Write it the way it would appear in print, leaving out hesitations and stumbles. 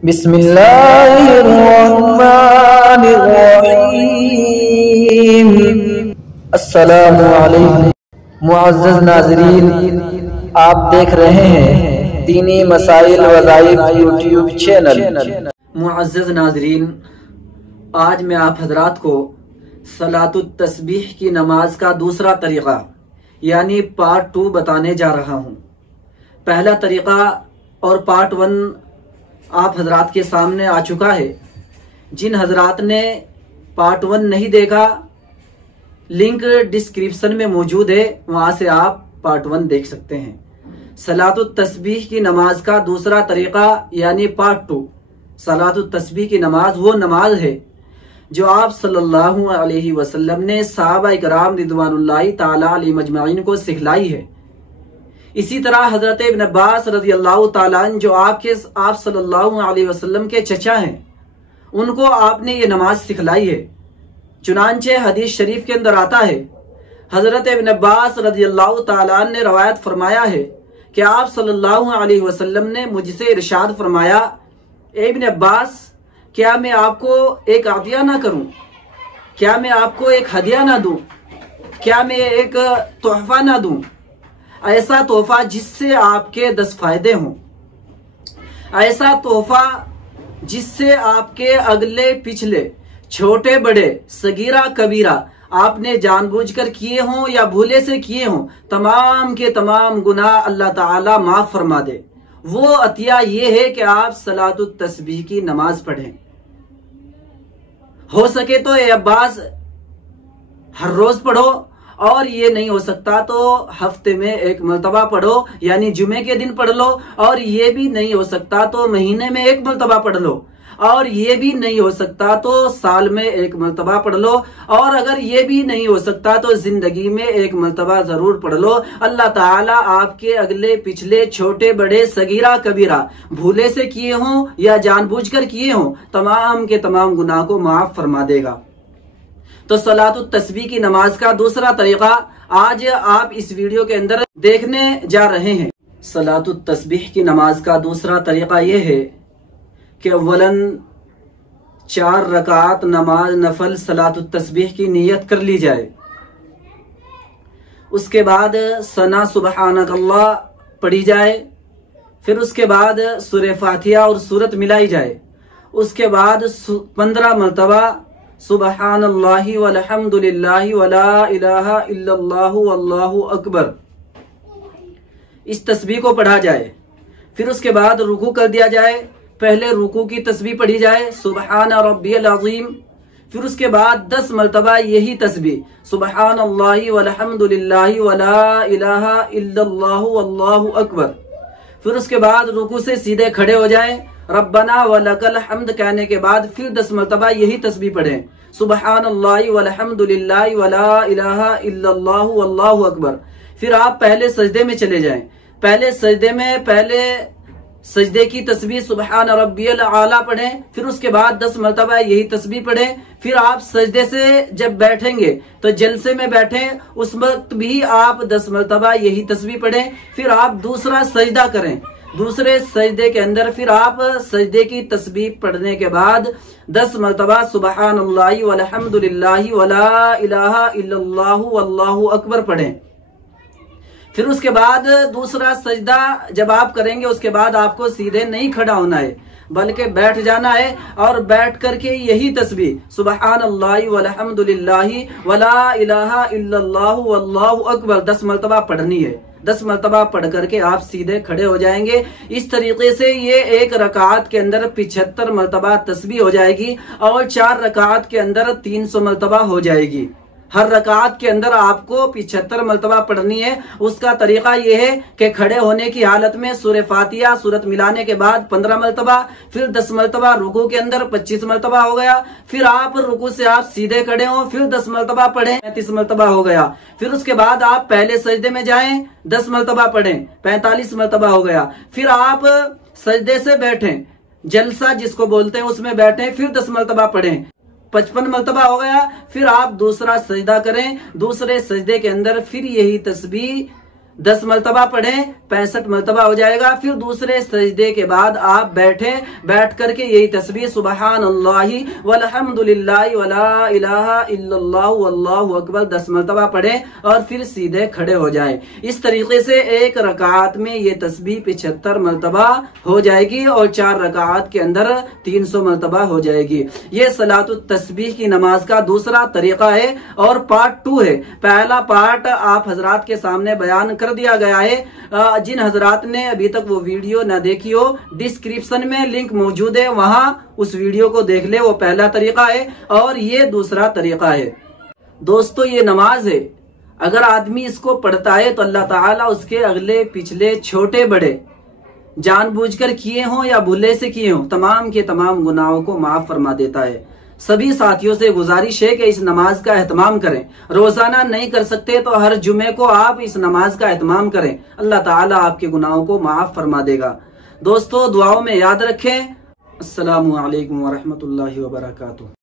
बिस्मिल्लाहिर्रहमानिर्रहीम। अस्सलामु अलैकुम मुअज़्ज़ज़ नाज़रीन, आप देख रहे हैं दीनी मसाइल वज़ाइफ यूट्यूब चैनल। मुअज़्ज़ज़ नाज़रीन, आज मैं आप हजरात को सलातुत तस्बीह की नमाज का दूसरा तरीक़ा यानी पार्ट 2 बताने जा रहा हूँ। पहला तरीक़ा और पार्ट 1 आप हजरात के सामने आ चुका है। जिन हजरात ने पार्ट 1 नहीं देखा, लिंक डिस्क्रिप्शन में मौजूद है, वहां से आप पार्ट 1 देख सकते हैं। सलातुत तस्बीह की नमाज का दूसरा तरीक़ा यानी पार्ट 2। सलातुत तस्बीह की नमाज वो नमाज है जो आप सल्लल्लाहु अलैहि वसल्लम ने सहाबा इकराम रिदवानुल्लाहि ताला अलैहिम अजमईन को सिखलाई है। इसी तरह हजरत इब्न अब्बास रज़ियल्लाहु ताला अन्हु जो आप सल्लल्लाहु अलैहि वसल्लम के चचा हैं, उनको आपने ये नमाज सिखलाई है। चुनांचे हदीस शरीफ के अंदर आता है, हजरत इब्न अब्बास रज़ियल्लाहु ताला अन्हु ने रवायत फरमाया है कि आप सल्लल्लाहु अलैहि वसल्लम ने मुझसे इरशाद फरमाया, इब्न अब्बास, क्या मैं आपको एक आतिया ना करूं? क्या मैं आपको एक हदिया ना दूं? क्या मैं एक तोहफा ना दूं? ऐसा तोहफा जिससे आपके 10 फायदे हों, ऐसा तोहफा जिससे आपके अगले पिछले, छोटे बड़े, सगीरा कबीरा, आपने जानबूझकर किए हों या भूले से किए हों, तमाम के तमाम गुनाह अल्लाह ताला माफ फरमा दे। वो अतिया ये है कि आप सलातुत तस्बीह की नमाज पढ़ें। हो सके तो ए अब्बास हर रोज पढ़ो, और ये नहीं हो सकता तो हफ्ते में एक मरतबा पढ़ो, यानी जुमे के दिन पढ़ लो, और ये भी नहीं हो सकता तो महीने में एक मरतबा पढ़ लो, और ये भी नहीं हो सकता तो साल में एक मरतबा पढ़ लो, और अगर ये भी नहीं हो सकता तो जिंदगी में एक मरतबा जरूर पढ़ लो। अल्लाह ताला आपके अगले पिछले, छोटे बड़े, सगीरा कबीरा, भूले से किए हों या जानबूझकर किए हों, तमाम के तमाम गुनाह को माफ फरमा देगा। तो सलातुत तस्बीह की नमाज का दूसरा तरीका आज आप इस वीडियो के अंदर देखने जा रहे हैं। सलातुत तस्बीह की नमाज का दूसरा तरीका यह है कि अव्वलन 4 रकात नमाज नफल सलातुत तस्बीह की नियत कर ली जाए। उसके बाद सना सुबहानकल्लाह पढ़ी जाए। फिर उसके बाद सूरह फातिहा और सूरत मिलाई जाए। उसके बाद 15 मरतबा सुबहानल्लाहि वल्हम्दुलिल्लाहि वला इलाहा इल्लल्लाहु वल्लाहु अकबर, इस तस्बीह को पढ़ा जाए। फिर उसके बाद रुकू कर दिया जाए। पहले रुकू की तस्बीह पढ़ी जाए, सुबहान रब्बियल अज़ीम। फिर उसके बाद 10 मरतबा यही तस्बीह, सुबहानल्लाहि वल्हम्दुलिल्लाहि वला इलाहा इल्लल्लाहु वल्लाहु अकबर। फिर उसके बाद रुकू से सीधे खड़े हो जाए। रब्बना वलकल हम्द कहने के बाद फिर 10 मरतबा यही तस्बीह पढ़ें, सुबहानल्लाहि वल्हम्दुलिल्लाहि वला इलाहा इल्लल्लाहु वल्लाहु अकबर। फिर आप पहले सजदे में चले जाएं। पहले सजदे की तस्बीह सुबहान रब्बियल आला पढ़ें। फिर उसके बाद 10 मरतबा यही तस्बीह पढ़ें। फिर आप सजदे से जब बैठेंगे तो जलसे में बैठें, उस वक्त भी आप 10 मरतबा यही तस्बीह पढ़ें। फिर आप दूसरा सजदा करें। दूसरे सजदे के अंदर फिर आप सजदे की तस्बीह पढ़ने के बाद 10 मरतबा सुबहानल्लाहि वल्हम्दुलिल्लाहि वला इलाहा इल्लल्लाहु वल्लाहु अकबर पढ़ें। फिर उसके बाद दूसरा सजदा जब आप करेंगे, उसके बाद आपको सीधे नहीं खड़ा होना है, बल्कि बैठ जाना है, और बैठ करके यही तस्बीह सुबहानल्लाहि वल्हम्दुलिल्लाहि वला इलाहा इल्लल्लाहु वल्लाहु अकबर 10 मरतबा पढ़नी है। 10 मरतबा पढ़ करके आप सीधे खड़े हो जाएंगे। इस तरीके से ये एक रकात के अंदर 75 मरतबा तस्बीह हो जाएगी, और 4 रकात के अंदर 300 मरतबा हो जाएगी। हर रकात के अंदर आपको 75 मरतबा पढ़नी है। उसका तरीका यह है कि खड़े होने की हालत में सूरह फातिहा सूरत मिलाने के बाद 15 मरतबा, फिर 10 मरतबा रुकू के अंदर 25 मरतबा हो गया। फिर आप रुकू से आप सीधे खड़े हो, फिर 10 मरतबा पढ़ें, 35 मरतबा हो गया। फिर उसके बाद आप पहले सजदे में जाएं, 10 मरतबा पढ़ें, 45 मरतबा हो गया। फिर आप सजदे से बैठें, जलसा जिसको बोलते हैं उसमें बैठें, फिर 10 मरतबा पढ़ें, 55 मरतबा हो गया। फिर आप दूसरा सजदा करें। दूसरे सजदे के अंदर फिर यही तस्बीह 10 मरतबा पढ़ें, 65 मरतबा हो जाएगा। फिर दूसरे सजदे के बाद आप बैठ करके यही तस्बीह सुबहान अल्लाहि वल्हम्दुलिल्लाहि वला इलाहा इल्लल्लाहु वल्लाहु अकबर 10 मरतबा पढ़ें और फिर सीधे खड़े हो जाएं। इस तरीके से एक रकात में ये तस्बीह 75 मरतबा हो जाएगी और 4 रकात के अंदर 300 मरतबा हो जाएगी। ये सलातुत तस्बीह की नमाज का दूसरा तरीका है और पार्ट 2 है। पहला पार्ट आप हजरात के सामने बयान कर दिया गया है। जिन हजरात ने अभी तक वो वीडियो न देखी हो, डिस्क्रिप्शन में लिंक मौजूद है, वहां उस वीडियो को देख ले। वो पहला तरीका है और ये दूसरा तरीका है। दोस्तों, ये नमाज है, अगर आदमी इसको पढ़ता है तो अल्लाह ताला उसके अगले पिछले छोटे बड़े जानबूझकर किए हों या भूले से किए हों तमाम के तमाम गुनाहों को माफ फरमा देता है। सभी साथियों से गुजारिश है कि इस नमाज का एहतमाम करें। रोजाना नहीं कर सकते तो हर जुमे को आप इस नमाज का एहतमाम करें। अल्लाह ताला आपके गुनाहों को माफ फरमा देगा। दोस्तों, दुआओं में याद रखें। अस्सलामु अलैकुम व रहमतुल्लाहि व बरकातुहू।